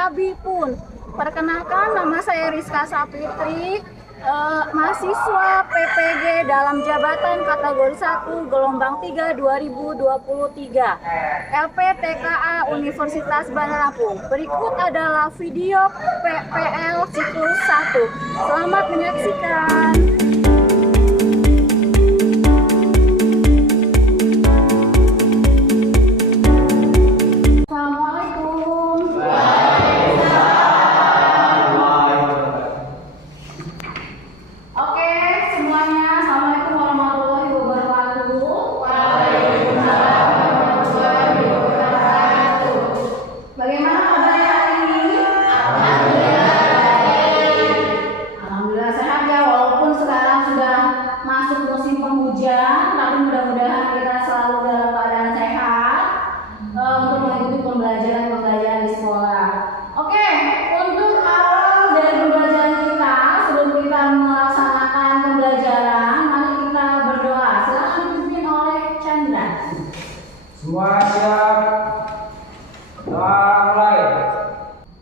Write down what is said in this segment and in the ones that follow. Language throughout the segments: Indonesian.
Rabi pun. Perkenalkan, nama saya Rizka Sapitri, mahasiswa PPG dalam jabatan kategori 1 gelombang 3 2023 LPTKA Universitas Bandar Lampung. Berikut adalah video PL siklus 1. Selamat menyaksikan. Semua siap. Doa mulai.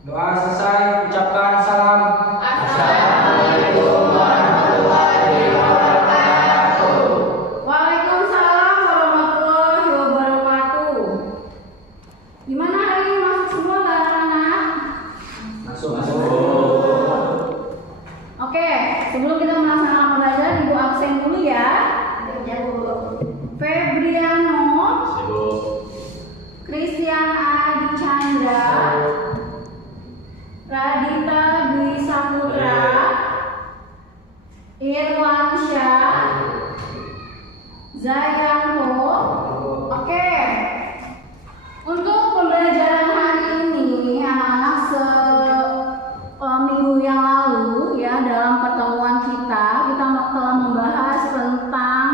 Doa selesai, ucapkan salam. Assalamualaikum warahmatullahi wabarakatuh. Waalaikumsalam warahmatullahi wabarakatuh. Gimana hari ini, masuk semua nggak anak-anak? Masuk. Oke, sebelum kita melaksanakan pembelajaran, ibu absen dulu ya. Febriano, Christian Adi Chandra, Radita Dwi Saputra, Irwan Syah, Zayanto. Oke. Untuk pembelajaran hari ini, anak-anak, minggu yang lalu ya, dalam pertemuan kita telah membahas tentang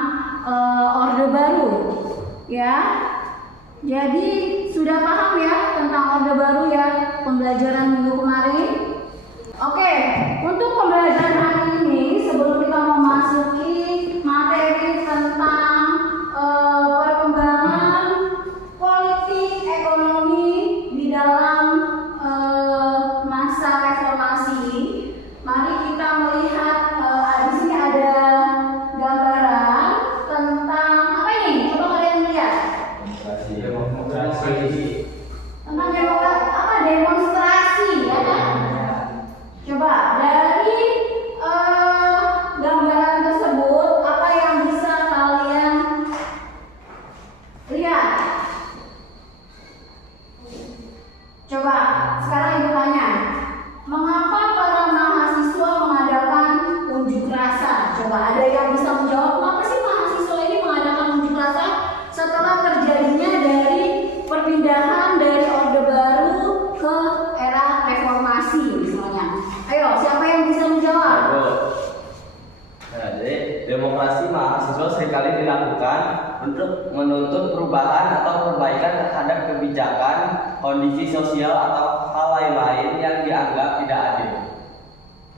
orde baru ya. Jadi sudah paham ya tentang orde baru ya pembelajaran minggu kemarin? Oke, untuk pembelajaran hari ini sebelum kita memasuki materi tentang perkembangan politik ekonomi di dalam masa reformasi, mari kita melihat di sini ada gambaran tentang apa ini? Coba kalian lihat. Tentang demokrasi, apa demonstrasi ya kan? Coba dari gambaran tersebut apa yang bisa kalian lihat? Coba sekarang ibu tanya, mengapa para mahasiswa mengadakan unjuk rasa? Coba ada yang bisa menjawab, mengapa sih mahasiswa ini mengadakan unjuk rasa setelah terjadinya dari perpindahan dari orde baru ke era reformasi misalnya. Ayo, siapa yang bisa menjawab? Nah, jadi demokrasi mahasiswa seringkali dilakukan untuk menuntut perubahan atau perbaikan terhadap kebijakan, kondisi sosial atau hal lain-lain yang dianggap tidak adil.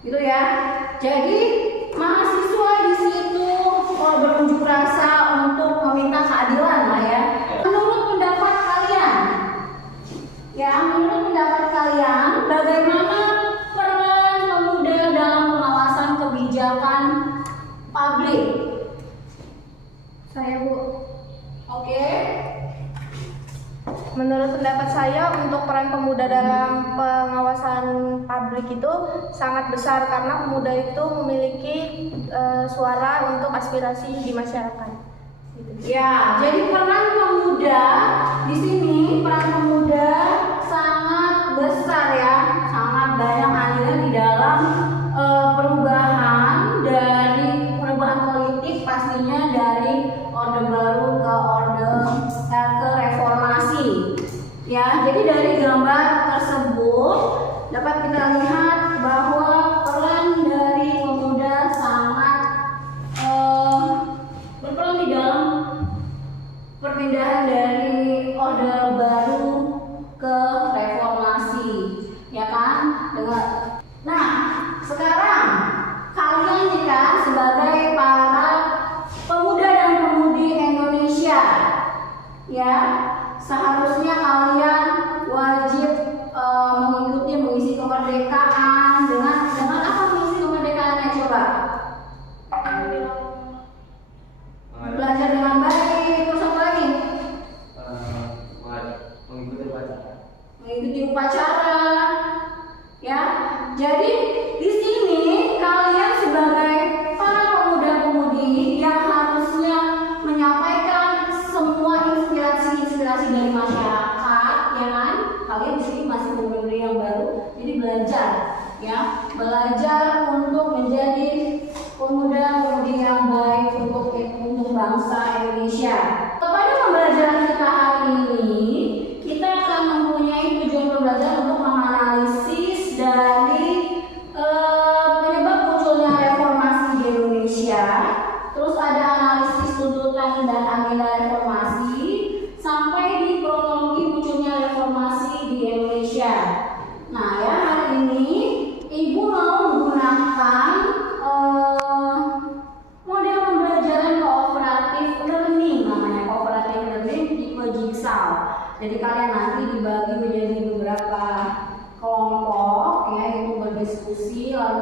Gitu ya. Jadi mahasiswa di situ berunjuk rasa untuk meminta keadilan lah ya. Menurut pendapat kalian, bagaimana peran pemuda dalam pengawasan kebijakan publik? Saya Bu. Oke. Menurut pendapat saya, untuk peran pemuda dalam pengawasan publik itu sangat besar karena pemuda itu memiliki suara untuk aspirasi di masyarakat. Ya, jadi peran pemuda di sini, peran pemuda sangat besar ya, sangat banyak andilnya di dalam perubahan politik, pastinya dari orde baru ke reformasi. Ya, jadi dari gambar tersebut dapat kita lihat bahwa peran dari pemuda sangat berperan di dalam perpindahan dari orde baru ke reformasi, ya kan? Nah, sekarang kalian nih kan sebagai para pemuda dan pemudi Indonesia, ya, seharusnya kalian wajib mengikuti ya, belajar untuk menjadi pemuda-pemudi yang baik untuk bangsa Indonesia. Pada pembelajaran kita hari ini, kita akan mempunyai tujuan pembelajaran untuk menganalisis dari penyebab munculnya reformasi di Indonesia. Terus ada analisis tuntutan dan agenda reformasi sampai di kronologi munculnya reformasi di Indonesia. Nah ya, hari ini Ibu mau menggunakan model pembelajaran cooperative learning, namanya cooperative learning tipe jigsaw. Jadi kalian nanti dibagi menjadi beberapa kelompok, ya, itu berdiskusi lalu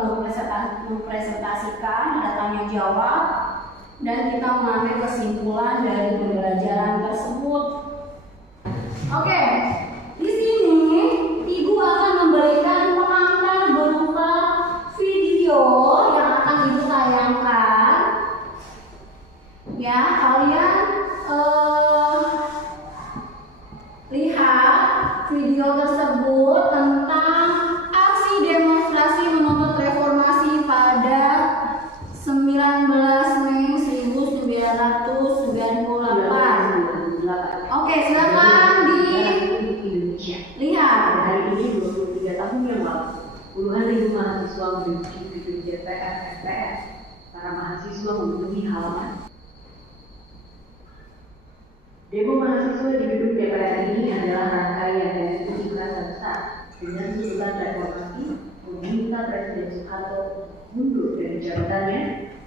mempresentasikan, ada tanya jawab, dan kita mengambil kesimpulan dari pembelajaran tersebut. Oke, di sini Ibu akan memberikan pengantar berupa video yang akan Ibu tayangkan. Ya, kalian lihat video tersebut tentang aksi demonstrasi menuntut reformasi pada 19 Mei 1998. Oke, silakan dilihat. Hari ini 23 tahun yang lalu, puluhan ribu mahasiswa menuju gedung DPR MPR. Para mahasiswa memenuhi halaman. Demo mahasiswa di gedung DPR ini adalah rangkaian dari unjuk rasa besar dengan tuntutan reformasi meminta Presiden Soeharto mundur dari jabatannya.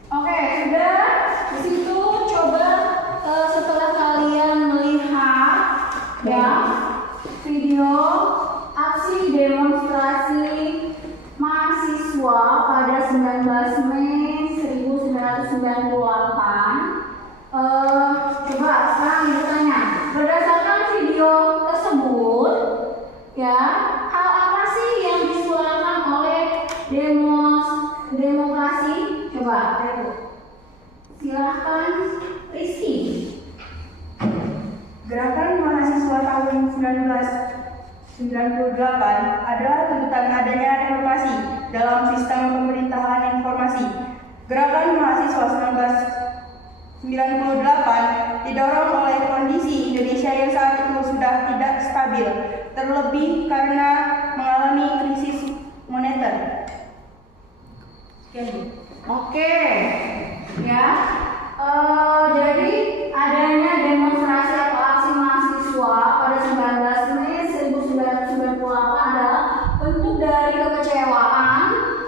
Oke, sudah di situ coba setelah kalian melihat ya video aksi demonstrasi mahasiswa pada 19 Mei 1998. Coba sekarang ditanya, berdasarkan video tersebut, ya, hal apa sih yang disuarakan oleh demokrasi? Coba, silahkan Rizky. Gerakan mahasiswa tahun 1998 adalah tuntutan adanya reformasi dalam sistem pemerintahan informasi. Gerakan mahasiswa 1998 didorong oleh kondisi Indonesia yang saat itu sudah tidak stabil, terlebih karena mengalami krisis moneter. Oke, ya. Jadi adanya demonstrasi atau aksi mahasiswa pada 19 Mei 1998 adalah bentuk dari kekecewaan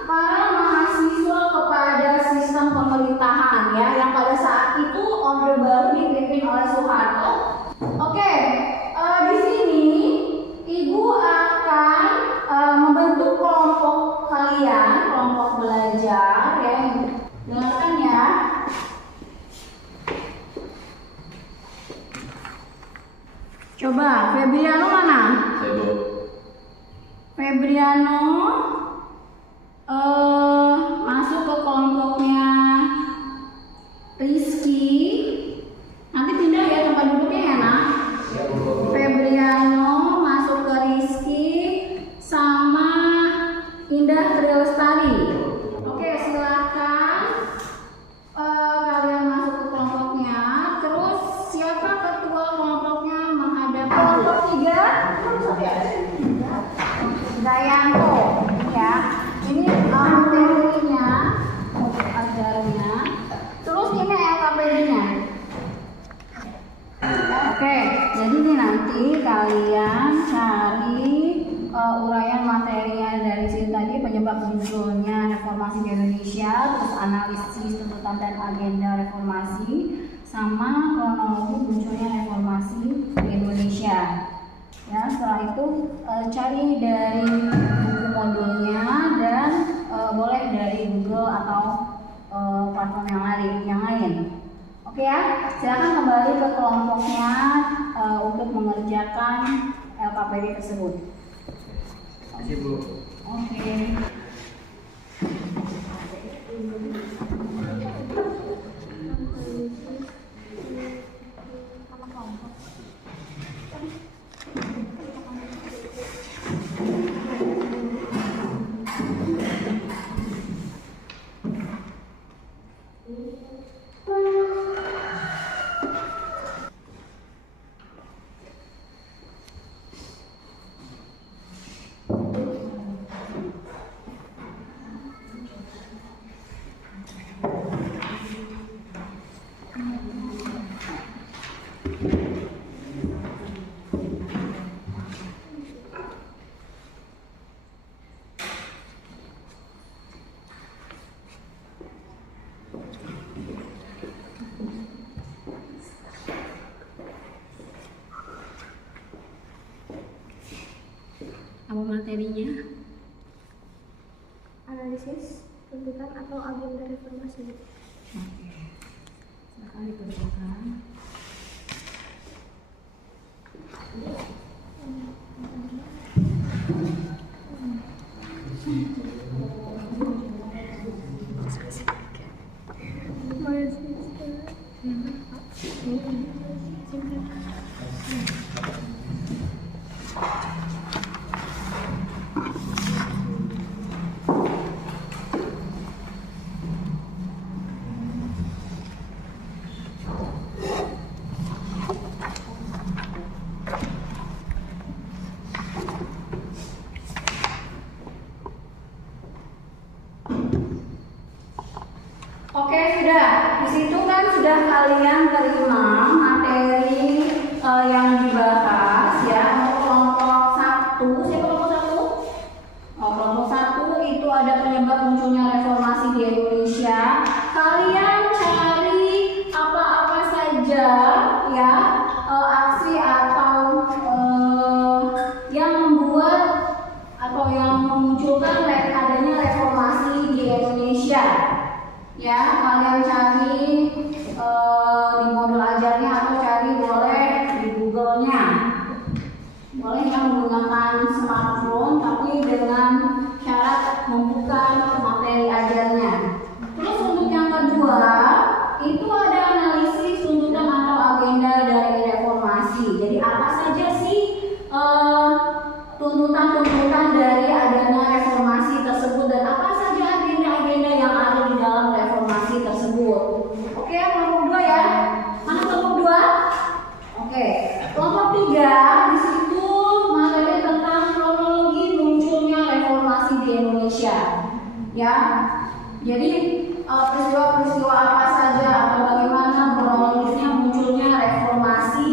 para mahasiswa kepada sistem pemerintahan, ya, yang pada saat itu Orde Baru dipimpin oleh Soeharto. Oke, di sini Ibu akan membentuk kelompok kalian, kelompok belajar, ya. Dengarkan ya. Coba, Febriano mana? Saya Bu. Febriano masuk ke kelompoknya Rizky. Nanti pindah ya tempat duduknya ya, nak. Febriano masuk ke Rizky sama Indah Trilestari. Oke, silakan kalian masuk ke kelompoknya. Terus siapa ketua kelompoknya menghadap kelompok 3? Dayanto, ya. Ini materinya, ajarnya. Terus ini LKPD-nya. Oke, jadi ini nanti kalian cari uraian materinya dari sini tadi, penyebab munculnya reformasi di Indonesia, terus analisis tuntutan dan agenda reformasi, sama kronologi munculnya reformasi di Indonesia. Ya, setelah itu cari dari buku modulnya dan boleh dari Google atau platform yang lain. Oke ya, silakan kembali ke kelompoknya untuk mengerjakan LKPD tersebut. Terima kasih, Bu. Oke. materinya. Analisis, tuntutan atau agenda reformasi. Oke. Silakan dikerjakan. Oke, sudah. Di situ kan sudah kalian terima materi yang dibahas ya. Untuk kelompok 1, siapa kelompok 1? Oh, kelompok 1 itu ada penyebab munculnya reformasi di Indonesia. Kalian cari apa-apa saja ya aksi atau yang membuat atau yang memunculkan adanya reformasi di Indonesia. Ya, kalian cari di modul ajarnya atau cari boleh di Google-nya. Boleh yang menggunakan smartphone tapi dengan syarat membuka materi ajarnya. Terus untuk yang kedua, itu ada analisis tuntutan atau agenda dari reformasi. Jadi apa saja sih tuntutan-tuntutan dari adanya reformasi tersebut dan apa saja agenda-agenda yang ada di dalam reformasi tersebut. Oke, kelompok 2 ya. Mana kelompok 2? Oke. Kelompok 3 di situ materi tentang kronologi munculnya reformasi di Indonesia. Ya. Jadi peristiwa-peristiwa apa saja atau bagaimana kronologisnya munculnya reformasi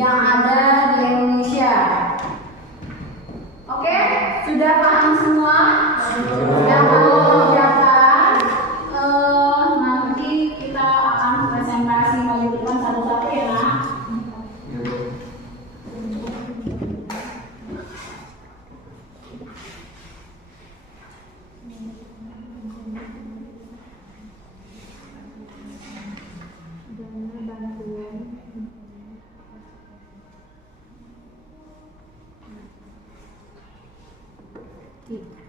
yang ada di Indonesia. Oke, sudah paham semua? Sudah mengerjakan. Nanti kita akan presentasi maju depan satu-satu ya, Nak.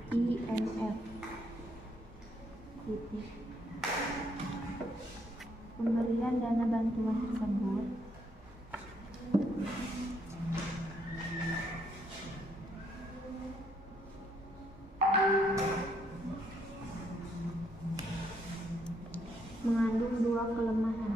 IMF. Pemberian dana bantuan tersebut mengandung 2 kelemahan.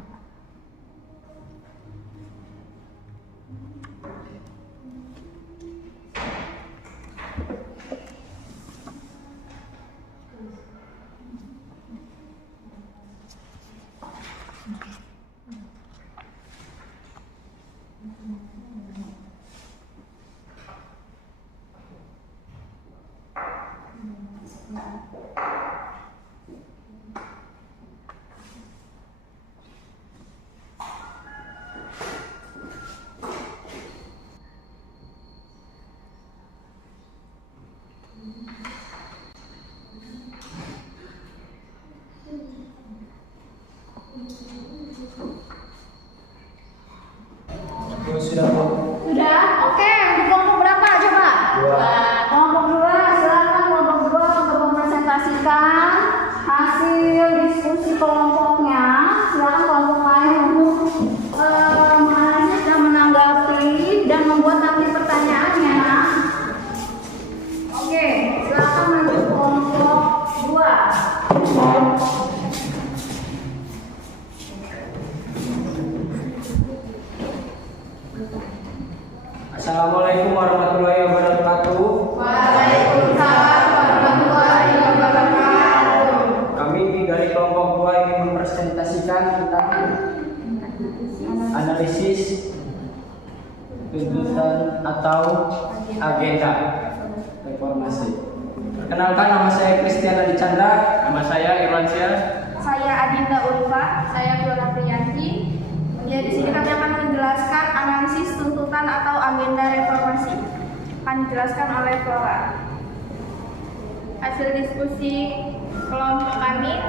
Sudah, Bu. Sudah? Oke, untuk kelompok berapa coba? 2. Kelompok 2, silakan kelompok 2 untuk mempresentasikan hasil diskusi kelompoknya. Silakan kelompok lain untuk menganalisis dan menanggapi dan membuat nanti pertanyaannya. Oke, silakan maju kelompok 2. Assalamualaikum warahmatullahi wabarakatuh. Waalaikumsalam warahmatullahi wabarakatuh. Kami dari kelompok 2 ingin mempresentasikan tentang analisis tuntutan atau agenda reformasi. Perkenalkan, nama saya Kristiana Dicandra. Nama saya Irwansyah. Saya Adinda Ulfa, saya Flora Priyanti. Jadi di sini kami akan menjelaskan analisis tuntutan atau agenda reformasi. Akan dijelaskan oleh Flora. hasil diskusi kelompok kami,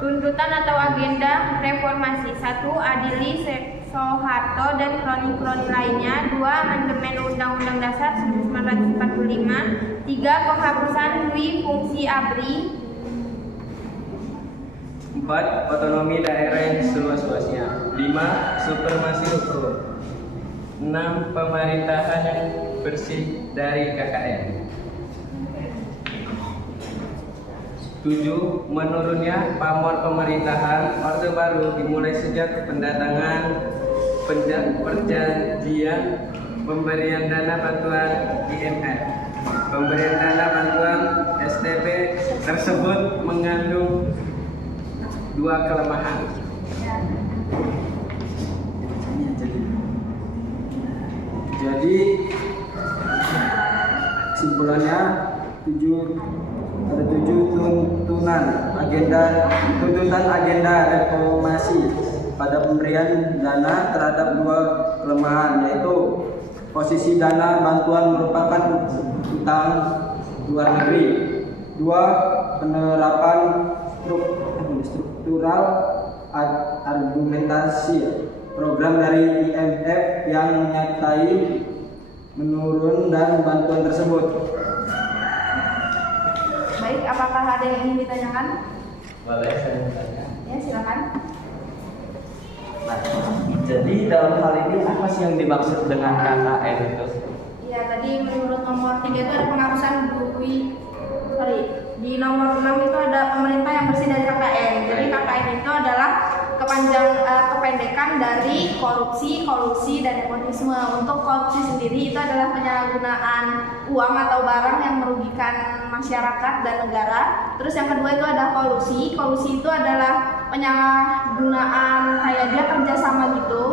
tuntutan atau agenda reformasi. 1. Adili Soeharto dan kroni-kroni lainnya. 2. Amandemen Undang-Undang Dasar 1945. 3. Penghapusan dui fungsi ABRI. 4. Otonomi daerah yang seluas-luasnya. 5. Supremasi hukum. 6. Pemerintahan yang bersih dari KKN. 7. Menurunnya pamor pemerintahan Orde Baru dimulai sejak pendatangan perjanjian pemberian dana bantuan IMF. Pemberian dana bantuan STB tersebut mengandung 2 kelemahan. Jadi kesimpulannya ada 7 tuntutan agenda reformasi pada pemberian dana terhadap 2 kelemahan, yaitu posisi dana bantuan merupakan utang luar negeri. 2. Penerapan struktural argumentasi program dari IMF yang menyertai menurun dan bantuan tersebut. Baik, apakah ada yang ingin ditanyakan? Boleh saya bertanya? Ya, silakan. Nah, jadi dalam hal ini apa sih yang dimaksud dengan KKN itu? Iya, tadi menurut nomor 3 itu ada penghapusan di nomor 6 itu ada pemerintah yang bersih dari KKN. Jadi KKN itu adalah kependekan dari korupsi, kolusi, dan nepotisme. Untuk korupsi sendiri itu adalah penyalahgunaan uang atau barang yang merugikan masyarakat dan negara. Terus yang kedua itu ada kolusi. Kolusi itu adalah penyalahgunaan kayak dia kerjasama gitu.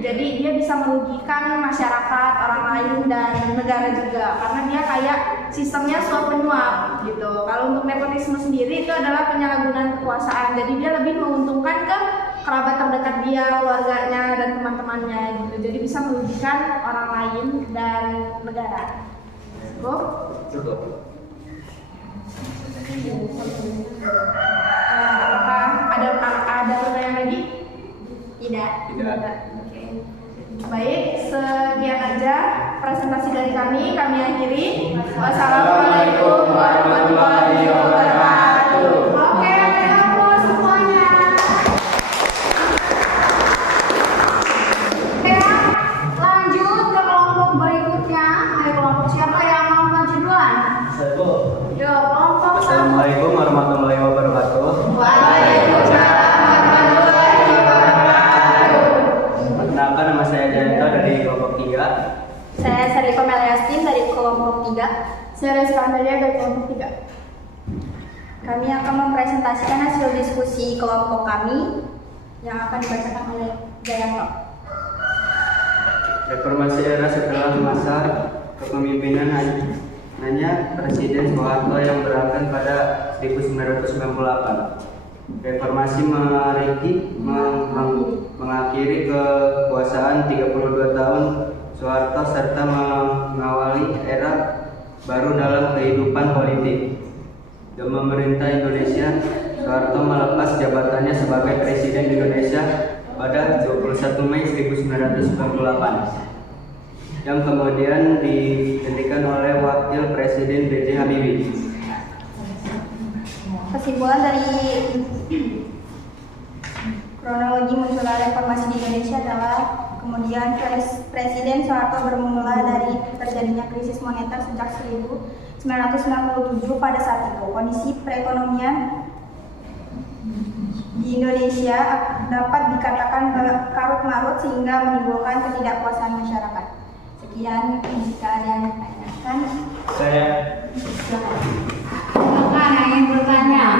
Jadi dia bisa merugikan masyarakat, orang lain, dan negara juga. Karena dia kayak sistemnya suap menyuap gitu. Kalau untuk nepotisme sendiri itu adalah penyalahgunaan kekuasaan. Jadi dia lebih menguntungkan ke kerabat terdekat dia, keluarganya, dan teman-temannya gitu. Jadi bisa merugikan orang lain dan negara. Cukup. Apakah ada pertanyaan lagi? Tidak. Oke. Baik, sekian aja presentasi dari kami. Kami akhiri. Wassalamualaikum warahmatullahi wabarakatuh. Oke, halo semuanya. Oke, lanjut ke kelompok berikutnya. Ayo kelompok siapa yang mau maju duluan? Satu. Yo, kelompok. Assalamualaikum warahmatullahi wabarakatuh. Waalaikumsalam warahmatullahi wabarakatuh. Perkenalkan, nama saya Janto dari kelompok 3. Saya Sariko Meliastin dari kelompok 3. Saya Rizka Andalia dari kelompok 3. Kami akan mempresentasikan hasil diskusi kelompok kami yang akan dibacakan oleh Jayanto. Reformasi era setelah masa kepemimpinan hanya Presiden Soeharto yang berakhir pada 1998. Reformasi mengakhiri kekuasaan 32 tahun Soeharto serta mengawali era baru dalam kehidupan politik. Dan memerintah Indonesia, Soeharto melepas jabatannya sebagai Presiden Indonesia pada 21 Mei 1998 yang kemudian digantikan oleh Wakil Presiden B.J. Habibie. Kesimpulan dari kronologi munculnya reformasi di Indonesia adalah kemudian Presiden Soeharto bermula dari terjadinya krisis moneter sejak 1997. Pada saat itu kondisi perekonomian di Indonesia dapat dikatakan karut-marut sehingga menimbulkan ketidakpuasan masyarakat. Sekian, jika ada yang ditanyakan. Saya Silakan yang ingin bertanya.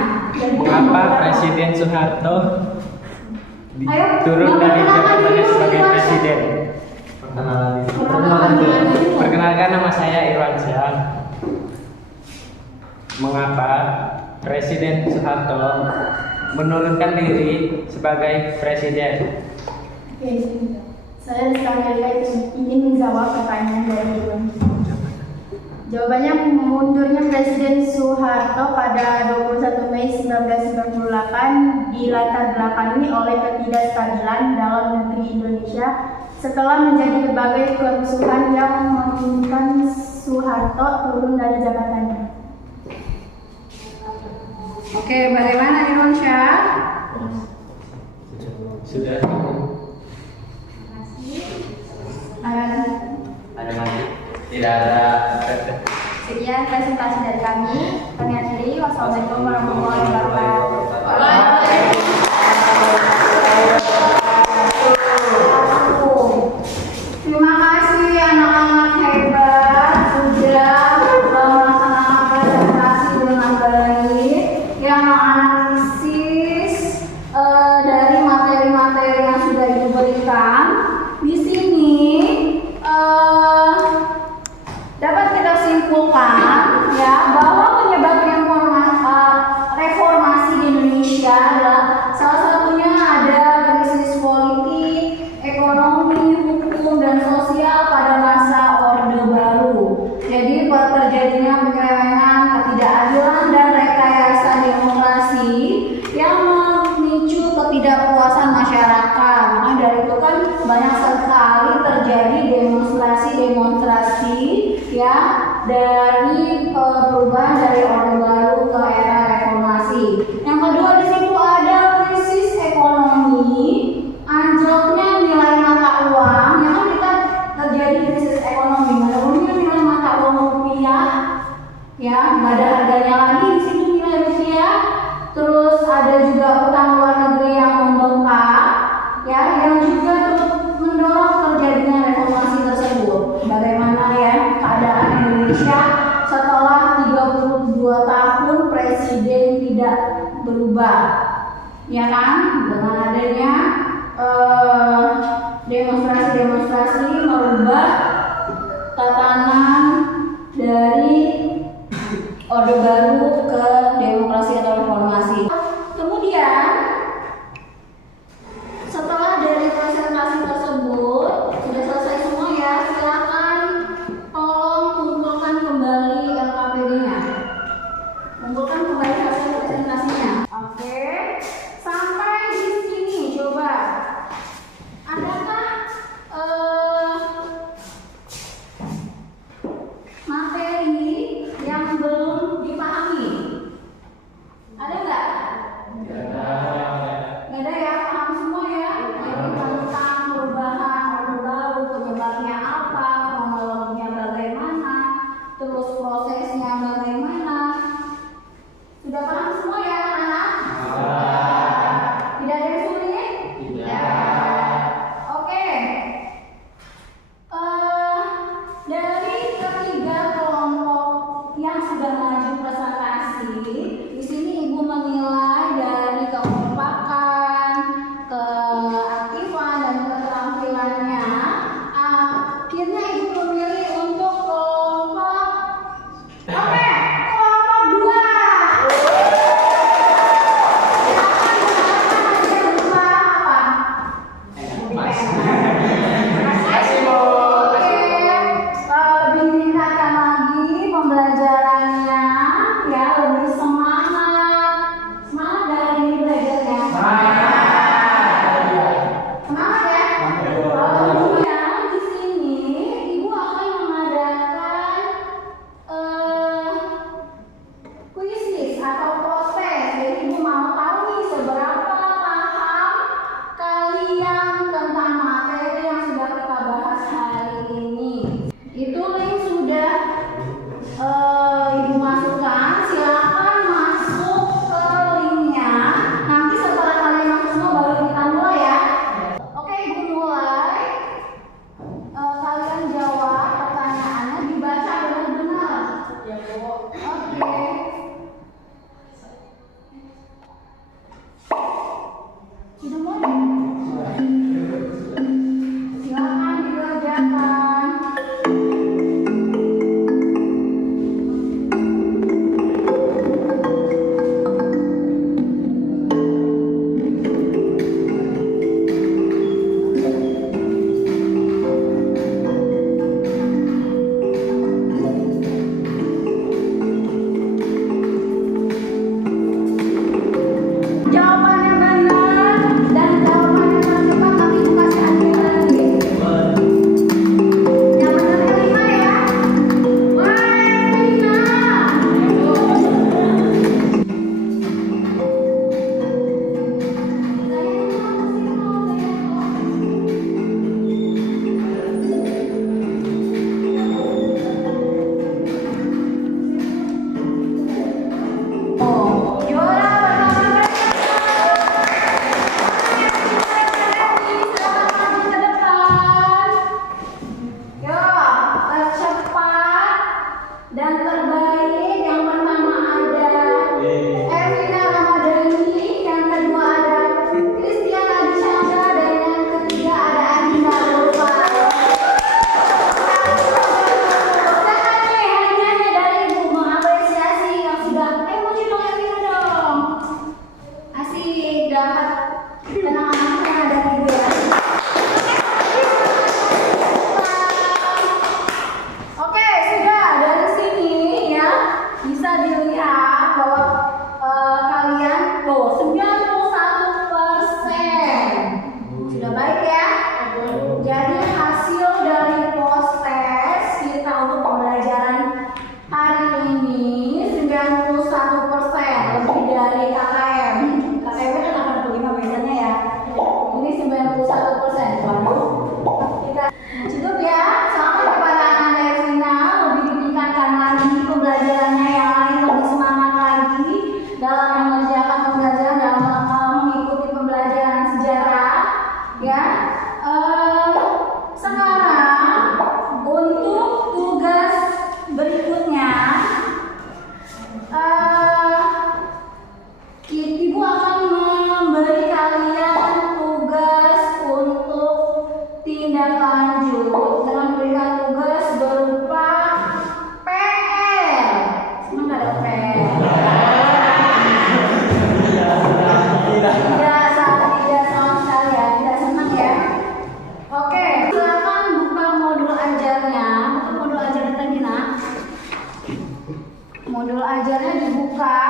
mengapa Presiden Soeharto Ayo, turun dari jabatannya sebagai presiden? Perkenalkan, nama saya Irwan Syah. Mengapa Presiden Soeharto menurunkan diri sebagai presiden? Oke, saya sekali lagi ingin menjawab pertanyaan dari Ibu. Jawabannya mundurnya Presiden Soeharto pada 21 Mei 1998 dilatar belakangi oleh ketidakstabilan dalam negeri Indonesia setelah menjadi berbagai kerusuhan yang menginginkan Soeharto turun dari jabatannya. Oke, bagaimana Irwansyah? Sudah. Ada lagi? Tidak ada. Sekian presentasi dari kami. Kami akhiri. Wassalamualaikum warahmatullahi wabarakatuh. Terima kasih anak-anak hebat sudah melaksanakan presentasi dengan baik yang menganalisis dari materi-materi yang sudah diberikan. Di sini dapat kita simpulkan ya bahwa penyebab reformasi di Indonesia adalah salah satunya ada krisis politik, ekonomi, hukum dan sosial pada masa Orde Baru. Jadi terjadinya penyelewengan, ketidakadilan dan rekayasa demokrasi yang memicu ketidakpuasan masyarakat. Nah, dari itu kan banyak sekali terjadi demonstrasi ya dari perubahan dari Orde Baru ke era reformasi. Yang kedua di situ ada krisis ekonomi, anjloknya nilai mata uang. Yang kan kita terjadi krisis ekonomi, menurunnya nilai mata uang rupiah, ya nggak ada harganya lagi di situ nilai rupiah. Terus ada juga utang luar negeri yang membengkak, ya yang juga mendorong terjadinya reformasi tersebut. Bagaimana ya keadaan Indonesia setelah 32 tahun presiden tidak berubah, ya kan? Dengan adanya demonstrasi merubah tatanan dari Orde Baru ke demokrasi atau reformasi. Kemudian setelah dari presentasi tersebut sudah selesai semua ya, silakan tolong kumpulkan kembali LKPD-nya. Kumpulkan kembali hasil presentasinya. Oke, sampai di sini coba. Adakah Baik ya. Jadi hasil dari post test kita untuk pembelajaran hari ini 91%, lebih dari KKM. KKM kan 85 biasanya ya. Ini 91%. Kita cukup ya. Sampai kepada Anda Ervina, lebih ditingkatkan lagi pembelajarannya yang lain, lebih semangat lagi dalam mengerjakan pembelajaran dalam mengikuti pembelajaran sejarah ya. Sekarang untuk tugas berikutnya Ibu akan memberi kalian tugas untuk tindak lanjut dengan memberikan tugas berupa PR. Senang nggak ada PR? Tidak sama sekali ya, tidak senang ya. Oke, silakan buka modul ajarnya. Buka modul ajarnya tadi nak. Modul ajarnya dibuka.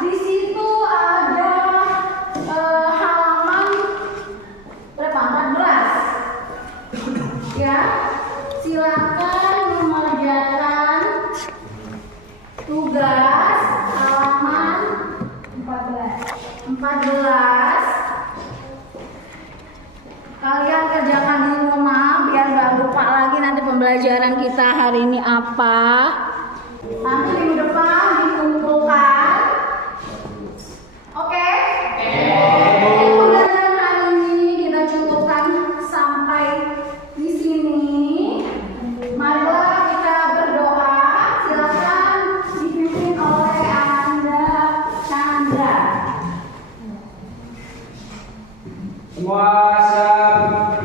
Di situ ada halaman berapa? 14. Ya, silakan mengerjakan tugas halaman 14. Kalian kerjakan di rumah biar nggak lupa lagi nanti pembelajaran kita hari ini apa. Nanti minggu depan dikumpulkan. Oke? Pembelajaran hari ini kita cukupkan sampai di sini. Marilah kita berdoa. Silakan dipimpin oleh Anda Chandra. Semua siap.